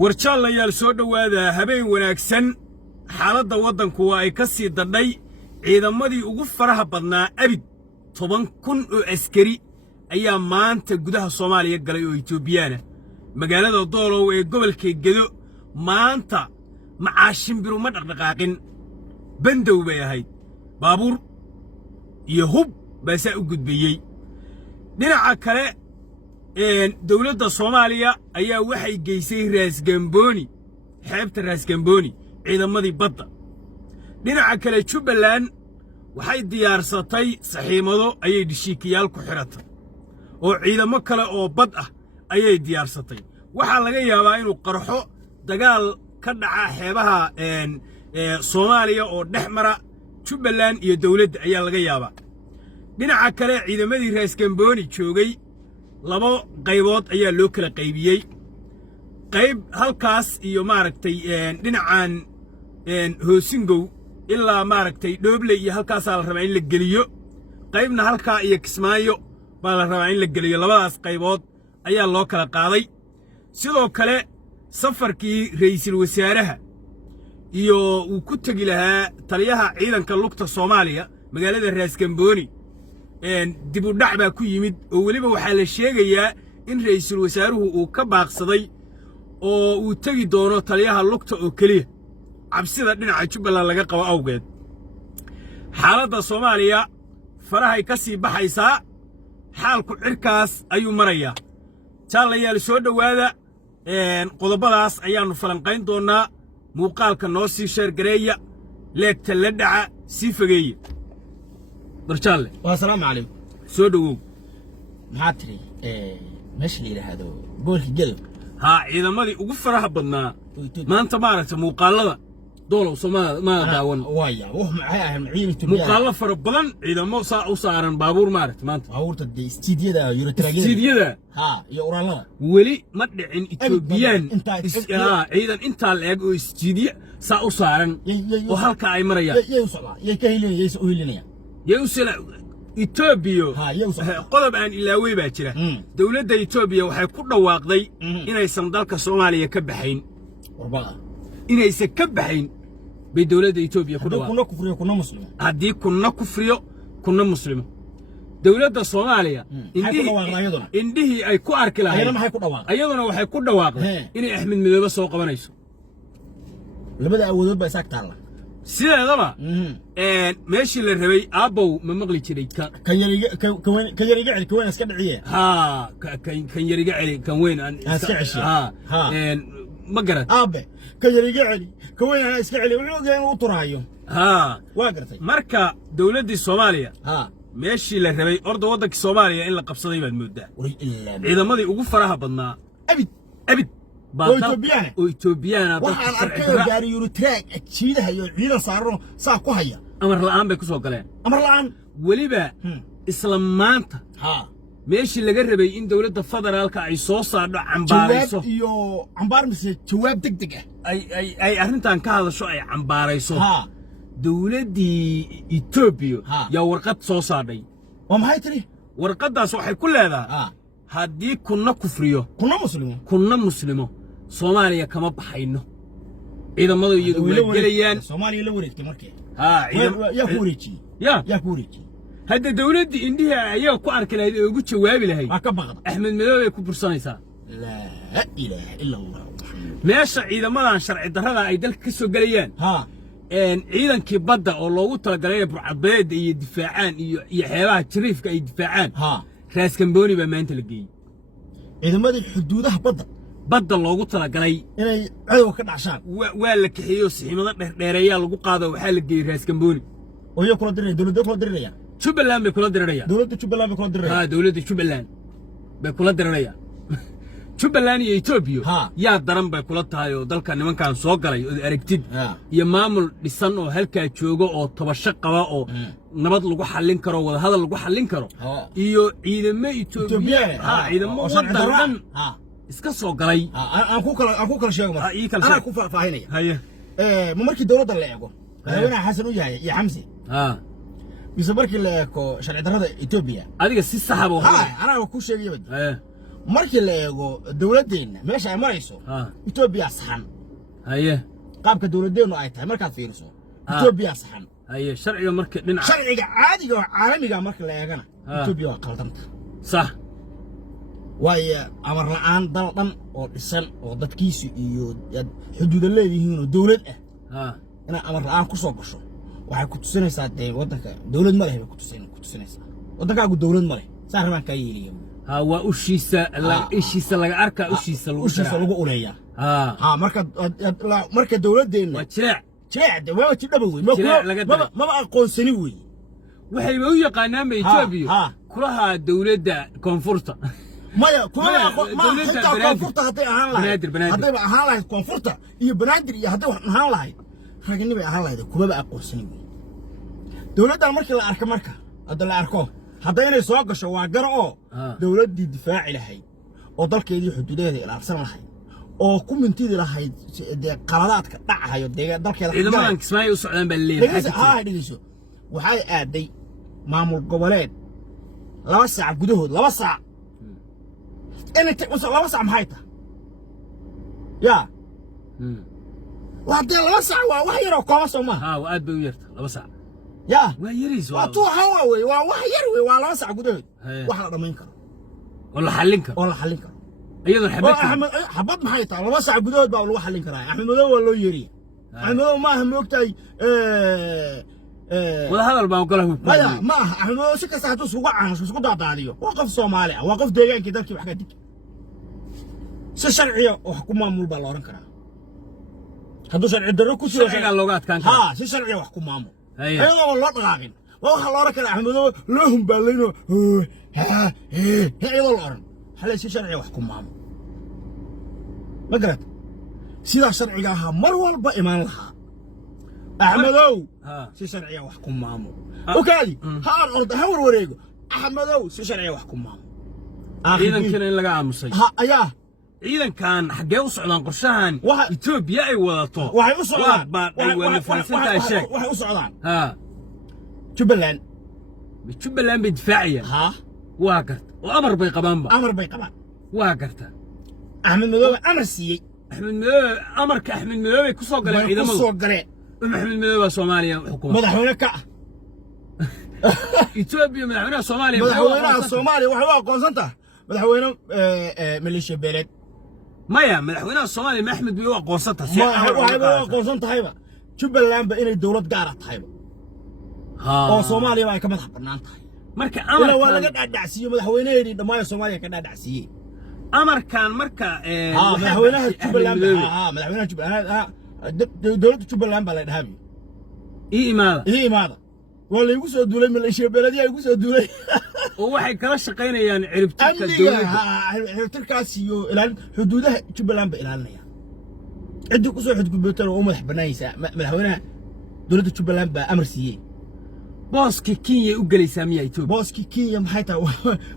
warjaalayaal soo dhawaada habeen wanaagsan xaaladda waddanku waa ay ka sii dadhay ciidamadii ugu faraha badnaa abid 10,000 oo askari ayaa maanta gudaha Soomaaliya galay oo Itoobiyaana magaalada Doolow ee gobolka Gedo maanta macaashin biru ma dhaqdhaqaaqin bandow bay ahayd baabuur iyo hub baa u gudbiyay dhinaca kale dawladda Soomaaliya ayaa waxay geysay Raas Gambooni xeebta Raas Gambooni ciidamadii badda dhinaca kale Jubbaland waxay diyaarsatay saxiimado ayay dhishiikiyaal ku xiratay oo ciidamo kale oo bad ah ayay diyaarsatay waxa laga yaabaa inuu qarxo dagaal ka dhaca xeebaha Soomaaliya oo dhexmara Jubbaland iyo dawladda ayaa laga yaabaa dhinaca kale ciidamadii Raas Gambooni joogay labo qaybood ayaa loo kala qaybiyay qayb halkaas iyo maaragtay dhinacan Hoosingow ilaa maaragtay Dooble iyo halkaas la rabaa in la geliyo qaybna halka iyo Kismaayo baa la rabaa in la geliyo labadaas qaybood ayaa loo kala qaaday sidoo kale safarkii ra'iisul wasaaraha iyo uu ku tagi lahaa taliyaha ciidanka lugta Soomaaliya magaalada Raas Gambooni dib u dhac baa ku yimid oo waliba waxa la sheegayaa in ra'iisul wasaaruhu uu ka baaqsaday oo uu tagi doono taliyaha lugta oo kaliya cabsida dhinaca Jubbaland laga qabo awgeed xaaladda Soomaaliya farahay ka sii baxaysaa xaalku cirkaas ayuu marayaa jaalayaal soo dhawaada qodobadaas ayaanu falanqayn doonaa muuqaalka noo sii sheer gareeya leegta la dhaca sii fogeeya darjaalle والسلام عليكم soo dhawow محاتري ماشي لي هذا بولك جلب ها ciidamadii ugu faraha badnaa maanta maaragtay muuqaalada Doolow Soomaaliya ma daawan وايا وهم عيين muuqaalo fara badan ciidamo saa u saaran baabuur maaragtay maanta baabuurta istidiyada Eurotrack istidiyada ha iyo uraalada weli ma dhicin Ethiopian ciidan inta leeg oo istidiya saa u saaran oo halka ay marayaan yay socdaa yay ka helinayaan يوصل إثيوبيا قلب عن إلاوي باكرة دولة إثيوبيا وحي كل واقضي إن يسندلك الصومالية كبحين أربعة إن يسكبحين بدولة إثيوبيا كل كنا كفريو كنا مسلمين هدي كنا كفريو كنا مسلمين دولة الصومالية إنديه أي كوارك لها أيضا وحي كل واقضي إن أحمد مذوبة سوق بنيسو لبدا أول دول بيساك تارلا sideedaba meeshii la rabay aabow ma maqli jiray kan yariga celi kan weyn iska dhiciye kan yariga celi kan weyn aan iska cishi ma garad aabe kan yariga celi kan weyn aan iska celi wuxuu ogaa inuu turaayo waa gartay marka dawladda Soomaaliya meeshii la rabay orda waddanka Soomaaliya in la qabsaday baad moodaa ciidamadii ugu faraha badnaa abid Ethiopiana waxaan arkay gaari Eurotrack ajiidaha iyo ciidan saarno saa ku haya amar la'aan bay ku soo galeen amar la'aan waliba isla maanta meeshii laga rabay in dawladda federaalka ay soo saardo cambaarayso iyo cambaar mise jawaab degdeg ah ay arrintan ka hadasho ay cambaarayso dawladdii Ethiopia yaa warqad soo saarday oo maxay tiri warqadaas waxay ku leedahay haddii kunna muslimo Soomaaliya kama baxayno ciidamadu iyadu way galayaan Soomaaliya la wareegtay markii yaa ku wareejiyay hadda dawladda Indiya ayaa ku arki lahayd oo ugu jawaabi lahayd ka baqad Axmed Madow ay ku bursanaysaa la ilaaha illa Allah meesha ciidamadan sharci darrada ay dalka ka soo galayaan ciidankii badda oo loogu talagalay burcadbeed iyo difaacaan iyo xeebaha jariifka ay difaacaan Raas Gambooni baa maanta la geeyay ciidamadii xuduudaha badda loogu talagalay inay cadow ka dhacshaan waa la kaxeeyo saxiimada dheereeyaa lagu qaado waxa la geeyay Raas Gambooni oo ay kula diray dawladda kula diray Jubbaland bay kula diray dawladda Jubbaland bay kula diray dawladda Jubbaland bay kula diray Jubbaland iyo Ethiopia yaa daran bay kula tahay oo dalka nimankan soo galay oo aragtid iyo maamul dhisan oo halka joogo oo tabasho qaba oo nabad lagu xallin karo wada hadal lagu xallin karo iyo ciidamo Ethiopia ciidamo wadan iska soo galay aan ku kala sheego marka ku faafahinaya ma markii dawladda la eego madaxweynaha Xasan u yahay iyo Xamsi bisa markii la eego sharci darrada Ethiopia adiga si saxaba ana ku sheegay markii la eego dawladdeena meesha ay marayso Ethiopia saxan haye qaabka dawladdeenu ay tahay markaad fiiriso Ethiopia saxan haye sharciga markii dhinaca sharciga caadiga oo caalamiga marka la eegana Ethiopia waa qaldanta صح waayo amar la'aan dal dhan oo dhisan oo dadkiisu iyo xuduud leeyihiin oo dawlad ah ina amar la'aan ku soo gasho waxay ku tusinaysaa wadanka dawlad ma leh ku tusinaysaa wadankaagu dawlad ma leh saarban ka yeeliyo waa ushiisa laga arkaa ushiisa lagu uleeyaa marka dawladdeena waa jileec waa jidhaba wey ma aqoonsani wey waxay u yaqaanaan Ethiopia kulaha dawladda koonfurta maya kulaha koonfurta haday ahaan lahayd koonfurta iyo banaadir iyo haday wax ahaan lahayd ragani bay ahaan lahayd kuma aqoonsani wey dawladdan markii la arko marka hadda la arko haddayna soo gasho waa gar oo dawladdii difaaci lahayd oo dalkeedii xuduudeeda ilaalsan lahayd oo ku mintidi lahayd qaladaadka dhacayo dalkeeda ciidamadan Kismaayo u socdaan baa leeyahay dhigayso waxay aaday maamul goboleed 2 saac gudahood 2 saac inta 2 saac maxay tahay ya waa 2 saac waa wax yar oo kooban soo ma waa aad bay u yartaa 2 saac يا ويريز وتوحوي وحيروي ولا وسع قدود واحد ضمين كره ولا حلين كره ايضا حبط محيطه ولا وسع قدود با ولا حلين كره احمد مدو ولا يري احمد مدو ما هم وقتي ولا هذا البان قاله ما احمد مدو شكا ساعته سوق عانش اسكو داداديو وقف صومالي وقف deegaanki dalkii wax ka dig si sharciyo wax ku maamul baa la oran karaa haduu sharci darro ku soo sharciga looga adkaan karo si sharciyo wax ku maamul أيوة والله طاقين والله الله ركنا أحمد لهم بالينو هي والله أرن حلا شيء شرعي وحكم معهم ما قلت سيدا شرعي جاها مروة بإيمان لها أحمدو شيء شرعي وحكم معهم وكالي ها الأرض هور وريقو أحمدو شيء شرعي وحكم معهم إذا كان لقى عمصي أياه إذا كان حقه وصعدان قرشان إثيوبيا أي وضعته وحي وصعدان وحي وصعدان جبلان بدفاعية واقرت وأمر بيقبان واقرت أحمد مدوي أمر سيي أحمد مدوي أمر كأحمد مدوي كسوق قريب إذا كسوق قريب أحمد مدوي صوماليا حكومة مدحونا إثيوبيا مدحونا صوماليا مدحونا صوماليا وحوا قوسنته مدحونا ميليشيا بلد مايا مدحونا الصومالي ما أحمد بيوقع قوسنتها ما قوسنتها هيبا جبلان بإني دولة قارة هيبا oo Soomaaliya ay ka madax banaan tahay marka amarkan waa laga dhacsiyo madaxweynaha dhammaan Soomaaliya ka dhacsiye amarkan marka madaxweynaha Jubbaland madaxweynaha Jubbaland dawladda Jubbaland baa la dhahabi iimaada wala igu soo duulay maleeshiya beeladiya igu soo duulay oo waxay kala shaqeynayaan ciribtirka dawladda ciribtirkaas iyo ilaalin xuduudaha Jubbaland ba ilaalinaya cidii ku soo xadgudubtay oo madax banaanaysa madaxweynaha dawladda Jubbaland baa amar siiyay بوسكي كينيا وقلي سامية يتوب بوسكي كينيا محيطة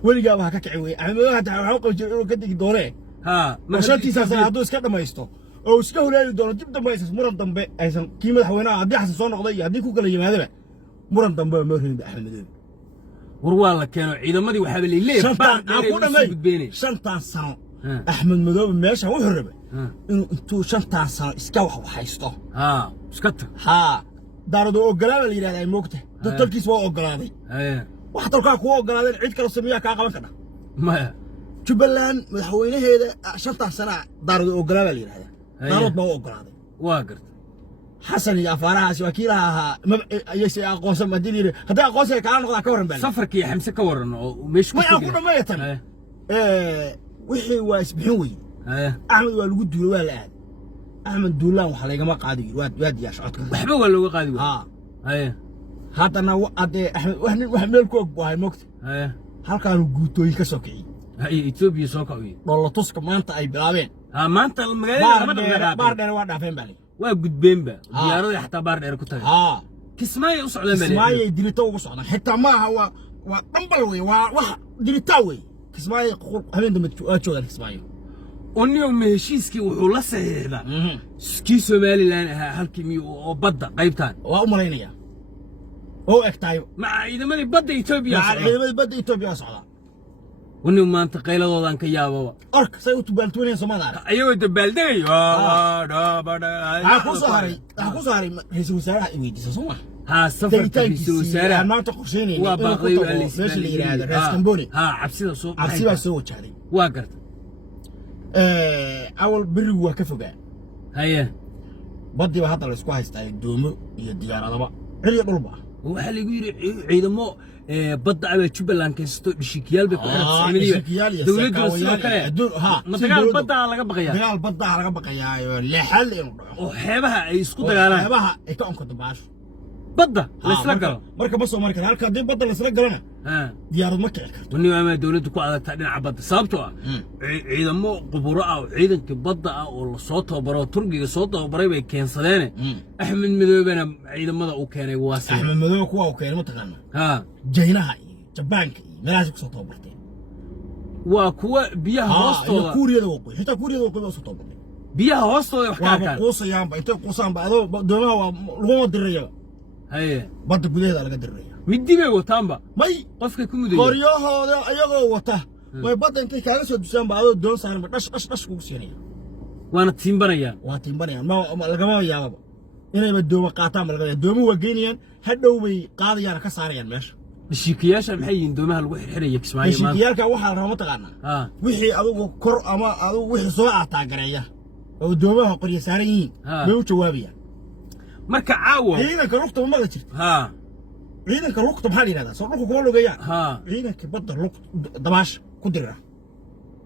ولي قابها كعوي أحمد هذا حوقه جرو كدك دوري مشانتي ساسا هدوس كذا ما يستو أو سكوا لا يدور جبت ما يسس مرن دم أيضا كيما حوينا هدي حسن صون قضية هدي كوكلا يوم هذا مرن دم مرن بأحمد والله كانوا إذا ما دي وحاب اللي ليه شنطان سنة أحمد مدوب ماشي هو هربه إنتو شنطان سنة إسكوا وحيستو سكت دارو اوغلاده اللي يراهد اي موقته دكتوركيس waa ogolaaday wax dalka ku ogolaaday cid kale sameeyaa ka qaban kada ma Jubbaland madaxweynaheeda 5 sano daro ogolaada la yiraahdo daro baa ogolaaday waa gartay Xasan iyo Afarahaas wakiilaha ayay aqoonsan madinire hadaa aqoonsan ka noqda ka waran baa safarkii xamse ka waran oo meesha ku dhameeytan wixii waa isbixin weey Ahmed waa lagu duulay waa la aad أحمد دولان وحلاقة ما قاعد واد يا شعوت وحبه ولا هو قاعد أيه هذا أنا أحمد وحنا الكوك بوهاي موقت هل كانوا جوتوي كسوكي أي إثيوبيا سوكي والله تصك ما أنت أي بلابين ما أنت المجال باردر واحد عارفين بالي وجود بيمبا ديارة حتى باردر كتير كسماي وصل لمن كسماي دينتو وصلنا حتى ما هو وطنبلوي دينتاوي كسماي همين دم تشوغل كسماي ونيوم هشيسكي وحول صحيحة سكي سومالي لانها هالكمي وبدا قيبتان وأمرينيا هو اكتايو مع إذا ماني بدا إثيوبيا مع إذا ماني بدا إثيوبيا صعدا وني ما أنت قيل الله ذنك يا بابا أرك سيوت بالتوني سمانا أيوة تبالدي هاكو صاري رئيس الوزراء إميدي سوما ها سفر رئيس الوزراء ما تقصيني وباقي ليش اللي يراد رئيس كمبوني ها عبسيده صوب عبسيده سووا هذه واقرت أول بري وكفبا هيا بدي بهذا الأسبوع هيستعي دومو يديار هذا علي طلبة وحال يقول عيدمو بدأ على جبلان كيستو بشكيال بقرة دولة وسيلة كله ها متقال بدأ على قبقيا دقال بدأ على قبقيا لحل إنه وحبها يسقط على حبها إكون كنت باش بدأ لسلقة مركب بس ومركب هالك دي بدأ لسلقة لنا ديار مكة وني ما دولة كو على تعدين عبد صابتها عيدمو قبراء وعيدن كبدأ والصوت وبرا ترقي صوت وبرا بيكين صدانة أحمد مذوبنا عيدمو وكان واسع أحمد مذوب كوا وكان متقنا جيناها جبانك ملازم صوت وبرتين وكوا بيها وسطه كوريا دوقي حتى كوريا دوقي بس صوت وبرتين بيها وسطه وحكاكان قوسيان بقى قوسان بقى دوما لغو دريا هي بدك بديها على قدر الريا مدي ما وتامبا ماي قفك كم دي قريه هذا أيقو وته ما بدك أنت كذا سو دسام بقى دون صار بس كوسيني وانا تيمبريا ما لقما يا بابا إني بدو مقاطع ما لقما دومو وجينيان هدو بي قاضي أنا كساريان ماشي الشيكياش محيين دومها الوحي حرية كسمعي الشيكيالك وحال راه متقانا وحي أدو كر أما أدو وحي سواء تاجرية أو دومها قرية ساريين بيو جوابيا marka caawo ciidanka lugta ma jirto ciidanka lugta maxaa la yiraahdaa soo dhulka kuma lugayaan ciidanka badda dabaash ku dira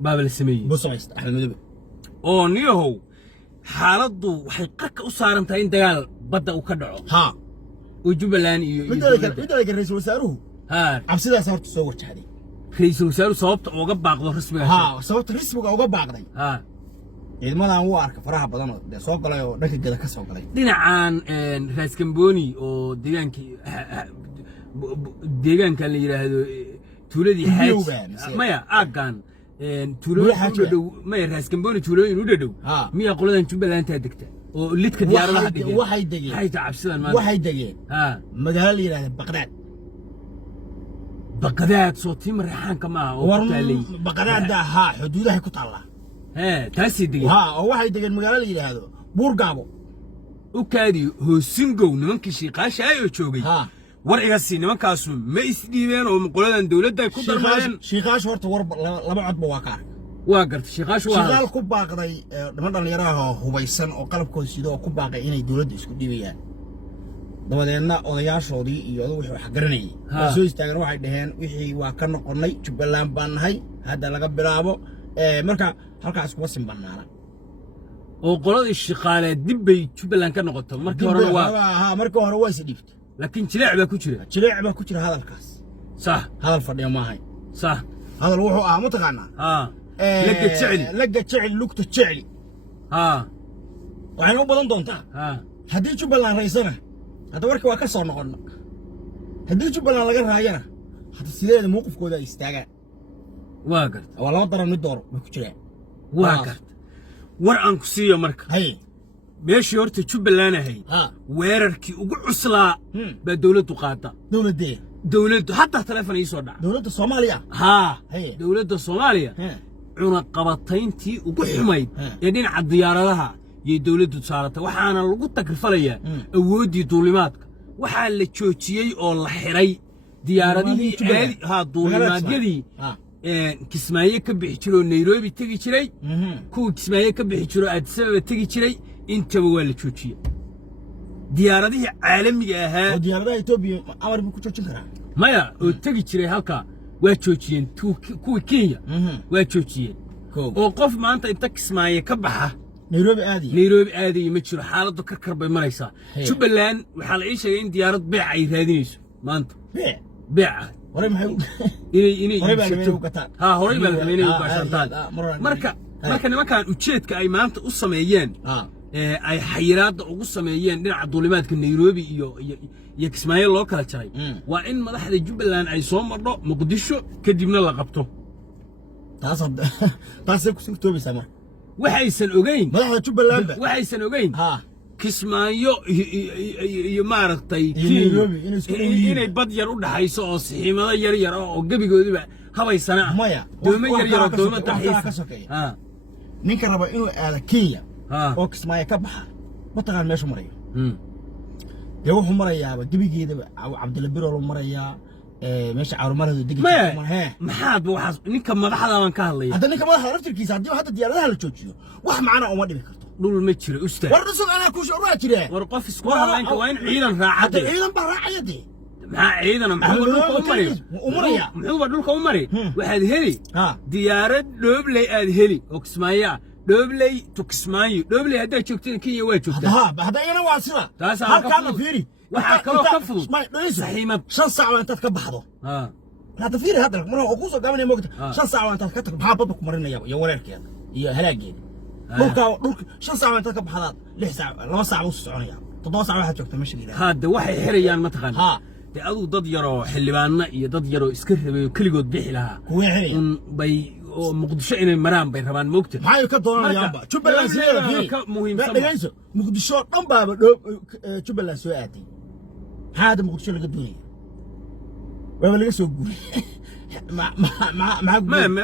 baabal sameeyay busayst axmed madoobe oo niyahow xaaladdu waxay qarka u saaran tahay in dagaal badda uu ka dhaco oo Jubbaland iyo midda ra'iisul wasaaruhu cabsidaas horta soo wajahday ra'iisul wasaaruhu sababta uga baaqdo rasmiga sababta rasmiga uga baaqday ciidamadan uu arka faraha badan oo soo galay oo dhanka gada ka soo galay dhinacan raas Kamboni oo deegaanka la yiraahdo tuuladii xaaj maya aagan tuulada maya raas Kamboni tuulooyin u dhadhow miya qoladan Jubbaland ta degta oo lidka diyaaradaha dhigay waxay degeen hayta cabsidan maanta waxay degeen magaalo la yiraahdo Baghdad soo tiim raxanka ma oo taalay Baghdad xuduudaha ku taala تاسي دقيقة واحد دقيقة المقالة اللي هذا بورقابو وكادي هو سنجو نمانك شيقاش هاي وشوقي ورقاسي نمانك اسم ما يسديبين ومقولان دولة دا كودر مالين شيقاش ورط ورب لما عد بواقع واقرت شيقاش واقع شيقال كوباقضي نمان اللي يراها هوبيسان او قلب كونسيدو كوباقي إني دولة اسكو ديبيان dabadeedna odayaashoodii iyo adu wixii wax garanayay soo istaagan waxay dhaheen wixii waa ka noqonay Jubbaland baan nahay hadda laga bilaabo marka halkaas kuma simbanaana oo qoladii shaqaale dib bay Jubbaland ka noqoto markii hore waa is dhibtay laakiin jileec baa ku jira hadalkaas صح hadal fadhiyo ma ahay صح hadal wuxuu ma taqaana laga jecel lugta jecel waxay u badan doontaa haddii Jubbaland raysana هذا ورك وكسر نقولنا هدي Jubbaland laga raayana hada sideeda mowqifkooda ay istaagaan واقرت wala daran mid door ma ku jiraan واقرت war aan ku siiyo marka hay meeshii horta Jubbaland ahay weerarkii ugu cuslaa ba dawladdu qaata dawladdu hatta telefoon ay soo dhac dawladda Soomaaliya dawladda Soomaaliya cuna qabatayntii ugu xumayd ee dhinaca diyaaradaha iyo dawladdu saarata waxaana lagu takrifalaya awoodii duulimaadka waxa la joojiyay oo la xiray diyaaradihii duulimaadyadii Kismaayo ka bixi jiro Nairobi tagi jiray kuwa Kismaayo ka bixi jiro Addis Ababa tagi jiray intaba waa la joojiyay diyaaradihii caalamiga ahaa diyaaradaha Ethiopia amar ku joojin karaa maya oo tagi jiray halka waa joojiyeen kuwa Kenya waa joojiyeen oo qof maanta inta Kismaayo ka baxa Nairobi aadi ma jiro xaaladdu karkar bay maraysaa Jubbaland waxa la ii sheegay in diyaarad beec ay raadinayso maanta beec hore maxay inay hore baa inay u gaashantaan marka nimankan ujeedka ay maanta u sameeyeen ay xayiraadda ugu sameeyeen dhinaca duulimaadka Nairobi iyo Kismaayo loo kala jaray waa in madaxda Jubbaland ay soo mardo Muqdisho kadibna la qabto taas ku sugtoobaysaa marka waxaysan ogeyn madaxda Jubbaland waxaysan ogeyn Kismaayo iyo maaragtay inay bad yar u dhaxayso oo sixiimada yar oo gabigoodiba هواي سنة مايا دوما يريرو دوما تحيس ninka raba inuu aado Kenya oo Kismaayo ka baxa ma taqaan meesha marayo wuxuu marayaa gabigeedaba Cabdilla Biro loo marayaa meesha caawmarada digay maxaad waxaas ninka madaxda aan ka hadlay hadda ninka madaxda raftirkiisa hadii hadda diyaaradaha la joojiyo wax macna uma dhibi karto dhul ma jiro ustaad war rusug ana ku soo raajireen war qof isku halaynka waa in ciidan raacada ciidan baa raacayade ما عيدنا محمود دولك أمري محمود دولك أمري واحد هلي ديارة دوبلي هلي وكسمايا دوبلي تكسمايو دوبلي هذا شوكتين كي يواجهك هذا أنا واصلة هل كان فيري وحكوا كفضوا صحيح شن ساعة وأنت تكبحضه هذا فيري هذا مرة أقوس قبل موقت شن ساعة وأنت تكتب بحبك مرينا يا ولدك يا هلاقي دولك شن ساعة وأنت تكبحض ليه ساعة لما ساعة ونص ساعة تضاع ساعة واحد شوكتين مش كذا هذا واحد حريان ما تخان أدو ضد يرو حلباننا iyo dad yaro iska rabay kaligood bixi laha bay muqdisho inay maraan bay rabaan moogta maxay ka doonayaan Jubbaland sidoo ka muhiimsan dhageyso muqdisho dhan baaba Jubbaland soo aaday hada muqdisho laga doonay waa laga soo guuray ما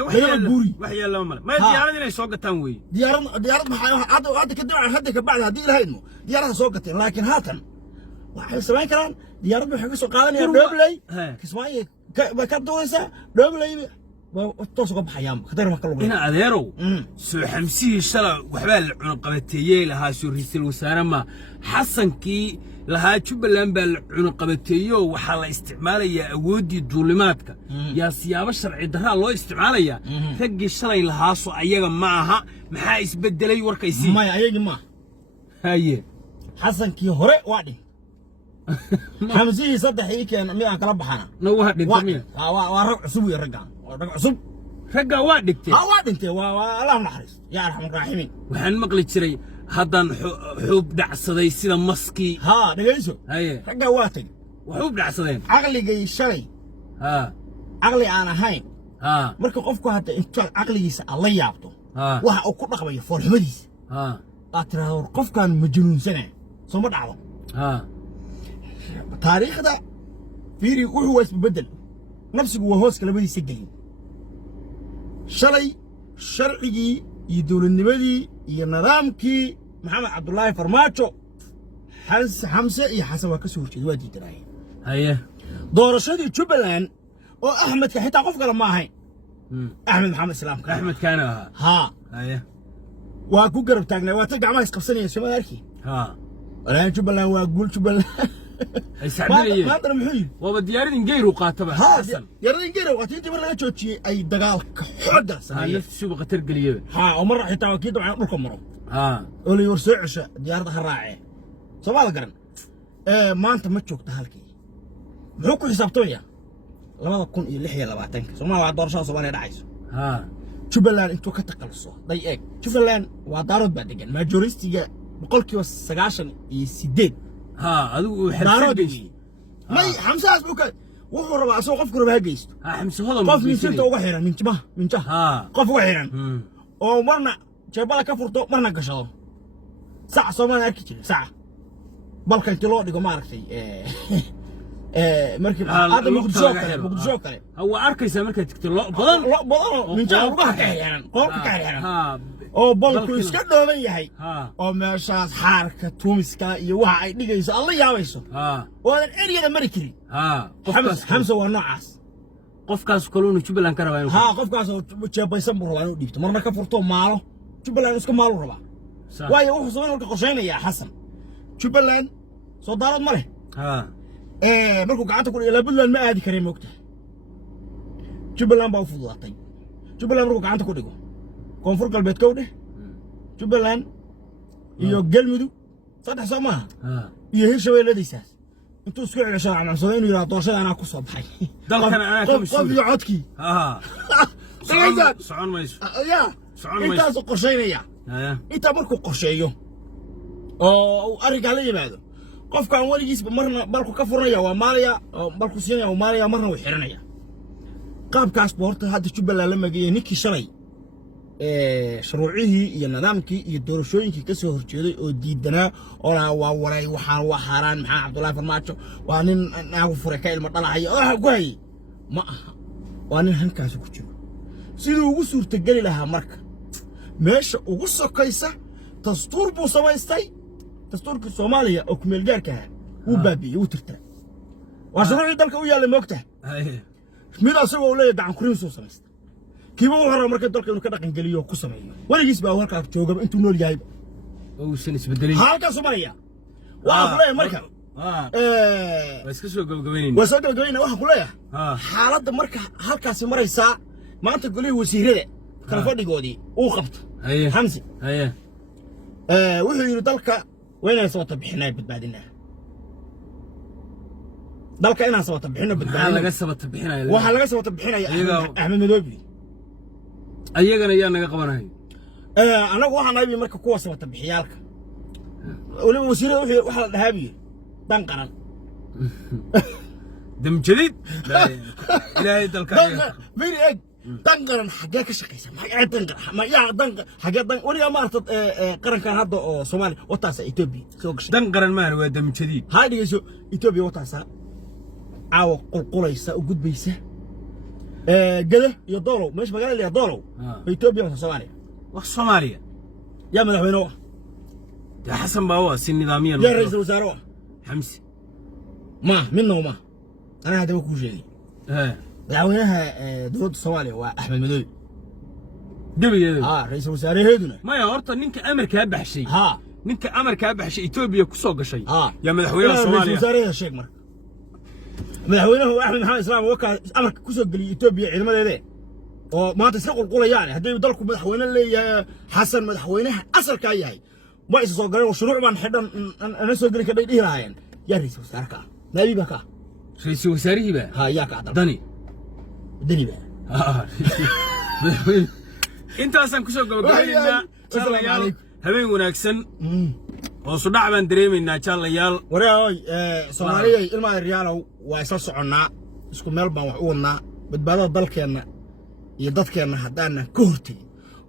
waxyaalo ma diyaarad inay soo gataan way diyaarad maxay hadda ka dibcan hadda ka bacda hadii lahaydmo diyaarada soo gateen laakiin haatan waxay sameyn karaan diyaaradu waxay ka soo qaadanayaan Dobley Kismaayo ka doonaysa Dobley toos uga baxayaan khadar ma kala ina adeerow soo xamsihi shala waxba la cun qabateeyay lahaa soo ra'iisul wasaare ma xasankii lahaa Jubbaland baa la cun qabateeyo waxa la isticmaalayaa awoodii duulimaadka yaa siyaabo sharci darra loo isticmaalayaa ragii shalay lahaa soo ayaga ma aha maxaa isbedelay warkaysi ma ayaga ma haye xasankii hore waa dhin حمزي صدق كان ميان كلا بحنا نوها دنتمي ورق عصب يا رجال ورق عصب رجال وادكتي وادنتي والله نحرس يا ارحم الراحمين وحن مقلي جري هدان حوب دعسدي سيده مسكي دغيسو هي رجال واتي وحوب دعسدين عقلي شلي عقلي انا هاي marka qofku hada inta aqligiisa alla yaabto waxa uu ku dhaqmayo foolxumadiis atraado qofkan majnuunsanay soo ma dhacdo تاريخ ده فيري وهو بدل نفسه وهوس كلامي يسجل شرعي شرعي يدور النبي ينظامكي محمد عبد الله فرماتشو حمزة يحسب كسور شيء وادي تراي هيه دور شدي جبلان واحمد كحيت قف قال ما هي احمد محمد سلام احمد كان هيه واكو قرب تاغنا واتقع ما يسقفسني سما اركي انا جبلان واقول جبلان يساعدني ما ادري محي وابا ديارين غيرو قاتبه حسن ديارين غيرو واتيتي مره جوجي اي دغال خدا سنه نفس سوق ترقليه ومره حتى اكيد دولكم مرو ولي ورسوعش ديارده راعي سوال قرن ما انت ما جوجت halkii muxuu ku xisaabtooya 2026 Soomaaliya waa doorasho Soomaaliya dhacayso Jubbaland intuu ka taqalso day eeg Jubbaland waa daarad baa degan majoristiga 98 adigu xirfadii may xamsaas buka wuxuu rabaa soo qofku rabaa geysto xamsa hodan qof inta uga xiran minjaha qof uga xiran oo marna jeebada ka furto marna gashado sac Soomaaliya arki jiray sac balkan loo dhigo ma aragtay markii hada muqdisho kale هو arkaysa marka tigto badan minjaha uga xiran qofka ka xiran oo balku iska dhooban yahay oo meeshaas xaarka tuumiska iyo waxa ay dhigayso alla yaabayso oo aan eriyada mari kari xamsa waa noocaas qofkaas kaloonu Jubbaland ka rabaa inuu qofkaas oo jeebaysan buu rabaa inuu dhiibto marna ka furto maalo Jubbaland iska maalo rabaa waayo wuxuu soo marka qorsheynaya xasan Jubbaland soo daarad ma leh markuu gacanta ku dhigay Puntland ma aadi karay moogta Jubbaland baa u fududaatay Jubbaland markuu gacanta ku dhigo koonfur galbeed kowdhe Jubbaland iyo Galmudug saddex Soomaa iyo Hirshabeelladiisaas intuu isku celiso amaansado inuu yiraahdo doorashada anaa ku soo baxay dalkan anaa ka masuul qof iyo codkii socon mayso intaas qorsheynaya inta markuu qorsheeyo oo ariga la yimaado qofkan waligiisba marna balku ka furnaya waa maaliya balku siinaya waa maaliya marna uu xiranaya qaabkaas boorta hadda Jubbaland la magayay ninkii shalay shuruucihii iyo nidaamkii iyo doorashooyinkii ka soo horjeeday oo diidanaa oo waa waray waxaan waa xaraan maxaa Cabdullaahi Farmaajo waa nin naagu furay ka ilmo dhalahay oo ku hay ma aha وأنا هنكاس كتير سيدو وصور تجري لها مركة ماشي وقصة كيسة تستور بوسما يستي تستور كصوماليا أو كمل جاركها وبابي وترتا وعشان يدلك ويا اللي موقته مين أسوأ ولا يدعم كريم سوسما يست كيف هو هرب مركة دلك إنه كذا كنجليه وقصة معي ولا يسبق هو كاب جوجا أنتم نول جايب وسنس بدلين هالك صوماليا وأقول مركة بس كسو جوجوين وصلت جوجوين وأقول حالات مركة هالك سمرة ساعة ما أنت تقولي وسيرة تلفوني جودي وقفت حمزي وحي يدلك وين صوت بحنا بعدنا دلك أنا صوت بحنا بعدنا لقى صوت بحنا وحنا لقى صوت بحنا أحمد مدوبي أيقنا يا نجا قبنا أنا وحنا نبي مركب قوة صوت بحيالك ولما وسيرة وحنا ذهبي دنقرن دم جديد لا دلك مين إيه دنقرن حاجة شقيسة ما دنقرن ما يا دنقرن حاجة دنقرن ولا ما أرتد قرن كان هذا صومالي وتاسع إثيوبي دنقرن ما هو دم جديد هاي يسوع إثيوبي وتاسع عاو قلقليسة وجود بيسة جده يضروا مش مجال اللي يضروا في إثيوبيا وصوماليا وصوماليا يا مدحوينه يا حسن باوا سن نظاميا يا رئيس الوزراء حمسي ما منه ما أنا هذا بكون شيء مدحوينها دولة الصوماليا وأحمد مدوي دبي رئيس الوزراء هذونا ما يا هرتا نينك أمريكا بحشي نينك أمريكا بحشي إثيوبيا كسوق شيء يا مدحوينه الصوماليا رئيس الوزراء الشيخ مرة مدحوينه أحمد محمد إسلام وكا أمريكا كسوق اللي إثيوبيا علم هذا وما تسرقوا القولة يعني هذي يضلكم مدحوينه اللي حسن مدحوينه أصل كايهاي ما يسوقون وشروع من حدا أنا سوقني كده يديرها يا رئيس الوزراء نبي بكا رئيس الوزراء بقى ها يا كعدل دني بقى انت اصلا كسو gabagabayna jalayaal habeen wanaagsan oo sudhac baan dareemeynaa jalayaal wareey Soomaaliya ilmaha riyaalow waa isla soconaa isku meel baan wax u wadnaa badbaadada dalkeena iyo dadkeena hadaan ka hortay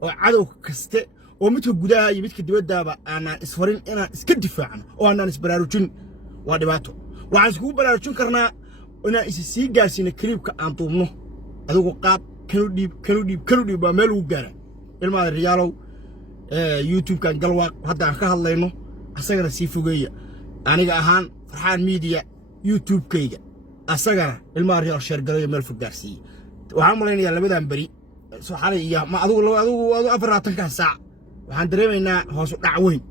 oo cadow kaste oo midka gudaha iyo midka dibadaba aanan isfarin inaan iska difaacno oo aanan isbaraarujin waa dhibaato waxaan isku baraarujin karnaa inaan isii gaarsiino kaliibka aan duubno adigu qaab kanu dhiib baa meel ugu gaara ilmaha riyaalow YouTube kan galwaaq hadda aan ka hadlayno asagana sii fogeeya aniga ahaan Farxaan Media YouTube kayga asagana ilmaha riyaal share galayo meel fog gaarsiiy waxaan maleynayaa labadan bari soo xalay iyo ma adigu 24 saac waxaan dareemaynaa hoos u dhac weyn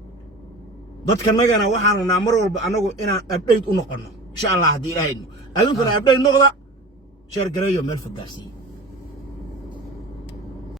dadka nagana waxaan rabnaa mar walba anagu inaan update u noqono insha Allah hadii ilaahay adunkana update noqda share galayo meel fog gaarsiiy